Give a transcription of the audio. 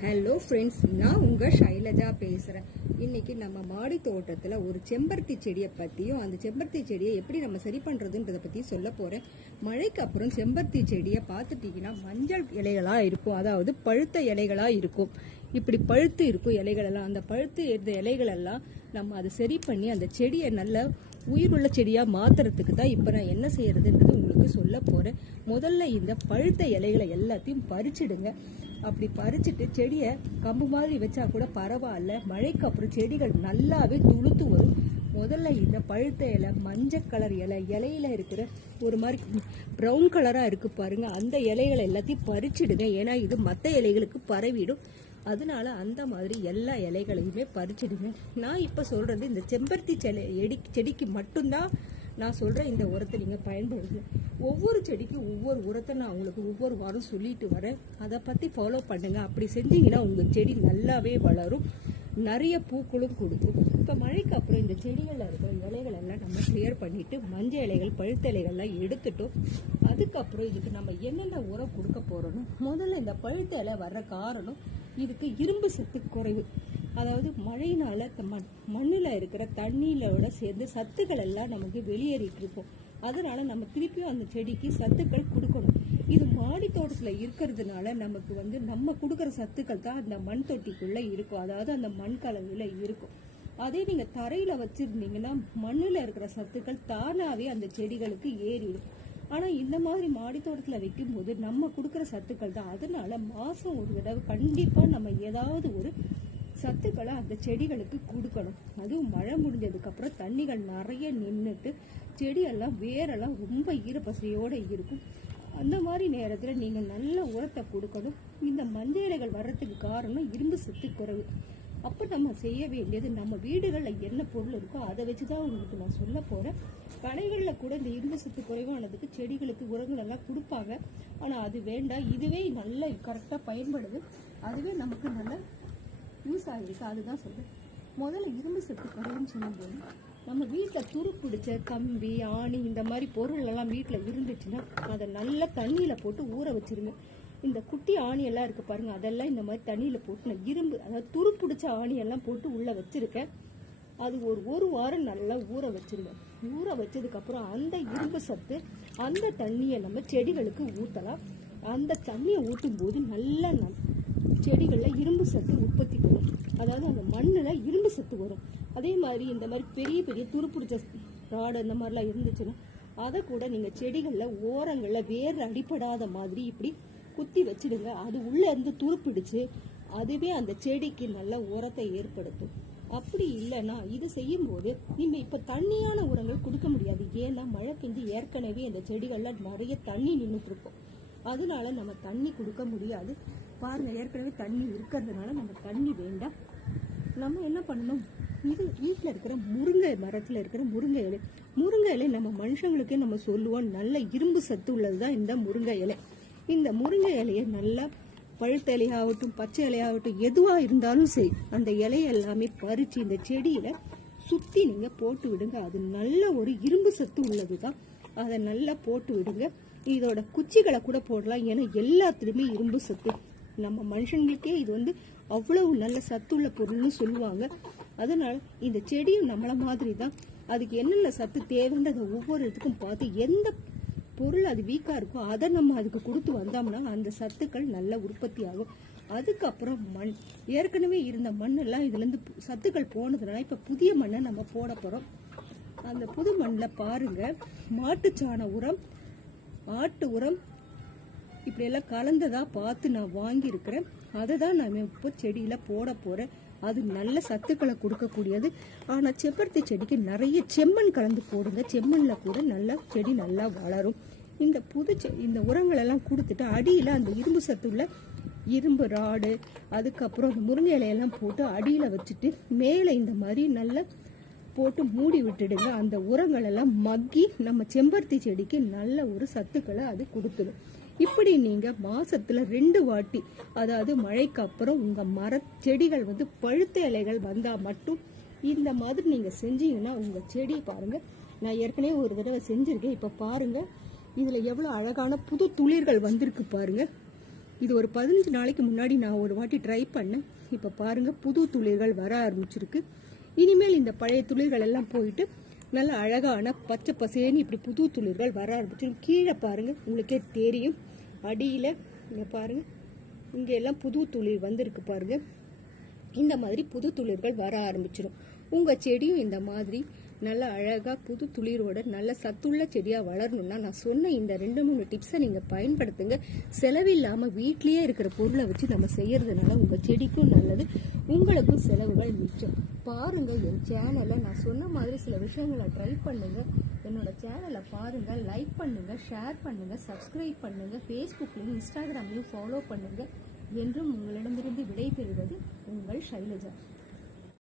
Hello friends, நான் உங்கள் ஷைலஜா பேசுகிறேன். இன்றைக்கி நம்ம மாடி தோட்டத்தில் ஒரு செம்பருத்தி செடியை பற்றியும் அந்த செம்பருத்தி செடியை எப்படி நம்ம சரி பண்ணுறதுன்றதை பற்றி சொல்ல போகிறேன். மழைக்கு அப்புறம் செம்பருத்தி செடியை பார்த்துட்டிங்கன்னா மஞ்சள் இலைகளாக இருக்கும், அதாவது பழுத்த இலைகளாக இருக்கும். இப்படி பழுத்து இருக்கும் இலைகளெல்லாம். அந்த பழுத்து இருந்த இலைகளெல்லாம் நம்ம அதை சரி பண்ணி அந்த செடியை நல்ல உயிருள்ள செடியாக மாற்றுறதுக்கு தான் இப்போ நான் என்ன செய்யறதுன்றது உங்களுக்கு சொல்ல போகிறேன். முதல்ல இந்த பழுத்த இலைகளை எல்லாத்தையும் பறிச்சிடுங்க. அப்படி பறிச்சுட்டு செடியை கம்பு மாதிரி வச்சா கூட பரவாயில்ல. மழைக்கு அப்புறம் செடிகள் நல்லாவே துளுத்து வரும். முதல்ல இந்த பழுத்த இலை, மஞ்சள் கலர் இலை, இலையில இருக்கிற ஒரு மாதிரி ப்ரௌன் கலராக இருக்கு பாருங்க, அந்த இலைகளை எல்லாத்தையும் பறிச்சிடுங்க. ஏன்னா இது மற்ற இலைகளுக்கு பரவிடும். அதனால அந்த மாதிரி எல்லா இலைகளையுமே பறிச்சிடுங்க. நான் இப்போ சொல்றது இந்த செம்பருத்தி செடிக்கு மட்டும்தான் நான் சொல்கிறேன். இந்த உரத்தை நீங்கள் பயன்படுத்துங்க. ஒவ்வொரு செடிக்கும் ஒவ்வொரு உரத்தை நான் உங்களுக்கு ஒவ்வொரு வாரம் சொல்லிட்டு வரேன். அதை பற்றி ஃபாலோ பண்ணுங்க. அப்படி செஞ்சீங்கன்னா உங்கள் செடி நல்லாவே வளரும், நிறைய பூக்களும் கொடுக்கும். இப்போ மழைக்கு அப்புறம் இந்த செடிகளில் இருக்கிற இலைகள் எல்லாம் நம்ம கிளியர் பண்ணிட்டு மஞ்சள் இலைகள், பழுத்த இலைகள்லாம் எடுத்துட்டோம். அதுக்கப்புறம் இதுக்கு நம்ம என்னென்ன உரம் கொடுக்க போறோம்னு முதல்ல இந்த பழுத்த இலை வர்ற காரணம் இதுக்கு இரும்பு சத்து குறைவு. அதாவது மழையினால மண்ணில் இருக்கிற தண்ணியிலோட சேர்ந்து சத்துக்கள் எல்லாம் நமக்கு வெளியேறிட்டு இருக்கும். அதனால நம்ம திருப்பியும் அந்த செடிக்கு சத்துக்கள் கொடுக்கணும். இது மாடி தோட்டத்தில் இருக்கிறதுனால நமக்கு நம்ம கொடுக்குற சத்துக்கள் தான் அந்த மண் தொட்டிக்குள்ள இருக்கும், அதாவது அந்த மண் கலவையில இருக்கும். அதே நீங்க தரையில வச்சிருந்தீங்கன்னா மண்ணில் இருக்கிற சத்துக்கள் தானாவே அந்த செடிகளுக்கு ஏறிடும். ஆனா இந்த மாதிரி மாடி தோட்டத்துல வைக்கும் போது நம்ம கொடுக்குற சத்துக்கள் தான். அதனால மாசம் ஒரு தடவை கண்டிப்பா நம்ம ஏதாவது ஒரு சத்துக்களை அந்த செடிகளுக்கு கொடுக்கணும். அதுவும் மழை முடிஞ்சதுக்கு அப்புறம் தண்ணிகள் நிறைய நின்றுட்டு செடியெல்லாம் வேரெல்லாம் ரொம்ப ஈரப்பசையோட இருக்கும். அந்த மாதிரி நேரத்துல நீங்க நல்ல உரத்தை கொடுக்கணும். இந்த மஞ்சள் இலைகள் வர்றதுக்கு காரணம் இரும்பு சத்து குறைவு. அப்போ நம்ம செய்ய வேண்டியது, நம்ம வீடுகளில் என்ன பொருள் இருக்கோ அதை வச்சுதான் உங்களுக்கு நான் சொல்ல போறேன். கடைகளில் கூட இந்த இரும்பு சத்து குறைவானதுக்கு செடிகளுக்கு உரங்கள் எல்லாம் கொடுப்பாங்க. ஆனால் அது வேண்டாம். இதுவே நல்ல கரெக்டாக பயன்படுது. அதுவே நமக்கு நல்ல யூஸ் ஆகிருக்கு. அதுதான் சொல்றேன். முதல்ல இரும்பு சத்து குறைவுன்னு சொல்லும்போது நம்ம வீட்டில் துரு பிடிச்ச கம்பி, ஆணி இந்த மாதிரி பொருள் எல்லாம் வீட்டில் இருந்துச்சுன்னா அதை நல்லா தண்ணியில் போட்டு ஊற வச்சிருங்க. இந்த குட்டி ஆணி எல்லாம் இருக்கு பாருங்க, அதெல்லாம் இந்த மாதிரி தண்ணியில போட்டு நான் இரும்பு, அதாவது துரு பிடிச்ச ஆணி எல்லாம் போட்டு உள்ள வச்சிருக்கேன். அது ஒரு வாரம் நல்லா ஊற வச்சிருக்கேன். ஊற வச்சதுக்கு அப்புறம் அந்த இரும்பு சத்து அந்த தண்ணியை நம்ம செடிகளுக்கு ஊற்றலாம். அந்த தண்ணியை ஊற்றும் போது நல்லா செடிகள்ல இரும்பு சத்து உற்பத்தி வரும். அதாவது அந்த மண்ணுல இரும்பு சத்து வரும். அதே மாதிரி இந்த மாதிரி பெரிய பெரிய துரு பிடிச்ச ராடு அந்த மாதிரிலாம் இருந்துச்சுன்னா அதை கூட நீங்க செடிகள்ல ஓரங்கள்ல வேர் அடிப்படாத மாதிரி இப்படி குத்தி வச்சிடுங்க. அது உள்ள இருந்து துருப்பிடிச்சு அதுவே அந்த செடிக்கு நல்ல உரத்தை ஏற்படுத்தும். அப்படி இல்லைன்னா இது செய்யும் போது நீங்க இப்ப தண்ணியான உரங்கள் கொடுக்க முடியாது. ஏன்னா மழை பெஞ்சு ஏற்கனவே இந்த செடிகள்ல நிறைய தண்ணி நின்றுட்டு இருக்கும். அதனால நம்ம தண்ணி கொடுக்க முடியாது. பாருங்க, ஏற்கனவே தண்ணி இருக்கிறதுனால நம்ம தண்ணி வேண்டாம். நம்ம என்ன பண்ணணும், இது வீட்டில் இருக்கிற முருங்கை மரத்துல இருக்கிற முருங்கை இலை நம்ம மனுஷங்களுக்கே நம்ம சொல்லுவோம் நல்ல இரும்பு சத்து உள்ளதுதான் இந்த முருங்கை இலை. இந்த முருங்கை இலையை நல்லா பழுத்த இலையாகட்டும் பச்சை இலையாகட்டும் எதுவா இருந்தாலும் சரி, அந்த இலையை எல்லாமே பறிச்சு இந்த செடியில சுத்தி நீங்க போட்டு விடுங்க. அது நல்ல ஒரு இரும்பு சத்து உள்ளதுதான். அதை நல்லா போட்டு விடுங்க. இதோட குச்சிகளை கூட போடலாம். ஏன்னா எல்லாத்துலயுமே இரும்பு சத்து. நம்ம மனுஷங்களுக்கே இது அவ்வளவு நல்ல சத்துள்ள பொருள்னு சொல்லுவாங்க. அதனால இந்த செடியும் நம்மள மாதிரி தான். அதுக்கு என்னென்ன சத்து தேவைன்றத ஒவ்வொரு இடத்துக்கும் பார்த்து எந்த பொருள் அது வீக்கா இருக்கோ அதை நம்ம அதுக்கு கொடுத்து வந்தோம்னா அந்த சத்துக்கள் நல்ல உற்பத்தி ஆகும். அதுக்கப்புறம் மண், ஏற்கனவே இருந்த மண் எல்லாம் இதுல இருந்து சத்துக்கள் போனதுனால இப்ப புதிய மண்ணை நம்ம போட போறோம். அந்த புது மண்ணில் பாருங்க, மாட்டுச்சாண உரம், ஆட்டு உரம் இப்படி எல்லாம் கலந்ததா பார்த்து நான் வாங்கி இருக்கிறேன். அதை தான் நான் இப்போ செடியில போட போறேன். அது நல்ல சத்துக்களை கொடுக்கக்கூடியது. ஆனா செம்பருத்தி செடிக்கு நிறைய செம்மண் கலந்து போடுங்க. செம்மண்ல கூட நல்லா செடி நல்லா வளரும். இந்த இந்த உரங்கள் எல்லாம் கொடுத்துட்டு அடியில அந்த இரும்பு சத்துள்ள இரும்பு ராடு, அதுக்கப்புறம் முருங்கை இலையெல்லாம் போட்டு அடியில வச்சுட்டு மேலே இந்த மாதிரி நல்லா போட்டு மூடி விட்டுடுங்க. அந்த உரங்கள் எல்லாம் மக்கி நம்ம செம்பருத்தி செடிக்கு நல்ல ஒரு சத்துக்களை அது கொடுத்துடும். இப்படி நீங்க மாசத்துல 2 வாட்டி, அதாவது மழைக்கு அப்புறம் உங்க மர செடிகள் பழுத்த இலைகள் வந்தா மட்டும் இந்த மாதிரி நீங்க செஞ்சீங்கன்னா உங்க செடி பாருங்க, நான் ஏற்கனவே ஒரு தடவை செஞ்சிருக்கேன். இப்ப பாருங்க இதுல எவ்வளவு அழகான புது துளிர்கள் வந்திருக்கு பாருங்க. இது ஒரு 15 நாளைக்கு முன்னாடி நான் ஒரு வாட்டி ட்ரை பண்ணேன். இப்போ பாருங்க புது துளிர்கள் வர ஆரம்பிச்சிருக்கு. இனிமேல் இந்த பழைய துளிர்கள் எல்லாம் போயிட்டு நல்ல அழகான பச்சை பசேன்னு இப்படி புது துளிர்கள் வர ஆரம்பிச்சிருக்கு. கீழே பாருங்க, உங்களுக்கே தெரியும். அடியில் இங்கே பாருங்க, இங்கே எல்லாம் புது துளிர் வந்திருக்கு பாருங்க. இந்த மாதிரி புது துளிர்கள் வர ஆரம்பிச்சிடும். உங்கள் செடியும் இந்த மாதிரி நல்ல அழகாக புது துளிரோட நல்ல சத்துள்ள செடியாக வளரணும்னா நான் சொன்ன இந்த 2-3 டிப்ஸை நீங்கள் பயன்படுத்துங்க. செலவில்லாமல் வீட்லேயே இருக்கிற பொருளை வச்சு நம்ம செய்யறதுனால உங்கள் செடிக்கும் நல்லது, உங்களுக்கும் செலவுகள் மிச்சம். பாருங்கள், என் சேனலை நான் சொன்ன மாதிரி சில விஷயங்களை ட்ரை பண்ணுங்கள். என்னோட சேனலை பாருங்கள், லைக் பண்ணுங்கள், ஷேர் பண்ணுங்கள், சப்ஸ்கிரைப் பண்ணுங்கள். ஃபேஸ்புக்லையும் இன்ஸ்டாகிராம்லையும் ஃபாலோ பண்ணுங்கள். என்றும் உங்களிடமிருந்து விடை பெறுவது உங்கள் ஷைலஜா.